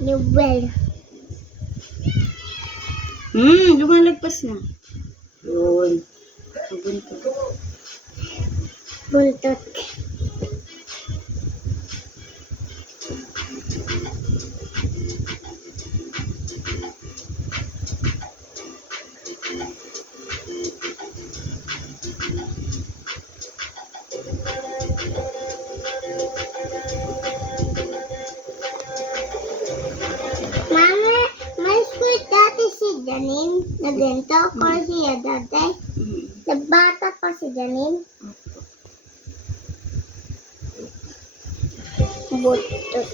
Newell. Lumalagpas na. Yun. Buntot. Buntot. Mama, may school dati si Janine na ganito, or siya dati. Nagbata pa si Janine. Buntot.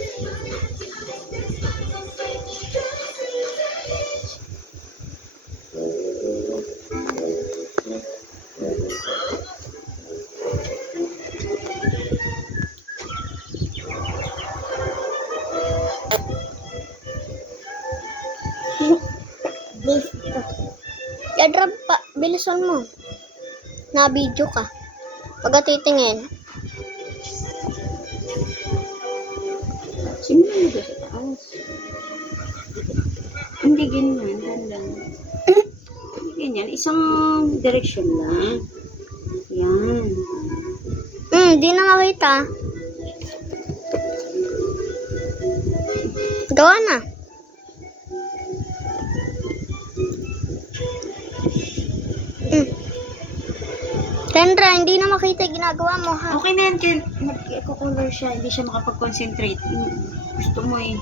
Listo. Yadrap pa, bilisan mo. Na-video ka. Pagka titingin. Simulan mo sa taas. Hindi ganyan. Dandan. Hindi ganyan. Isang direction lang. Yan. Di na makita. Gawa na. Kendra, hindi na makita yung ginagawa mo, ha? Okay na yan. Nag-color siya. Hindi siya makapag-concentrate. Gusto mo eh.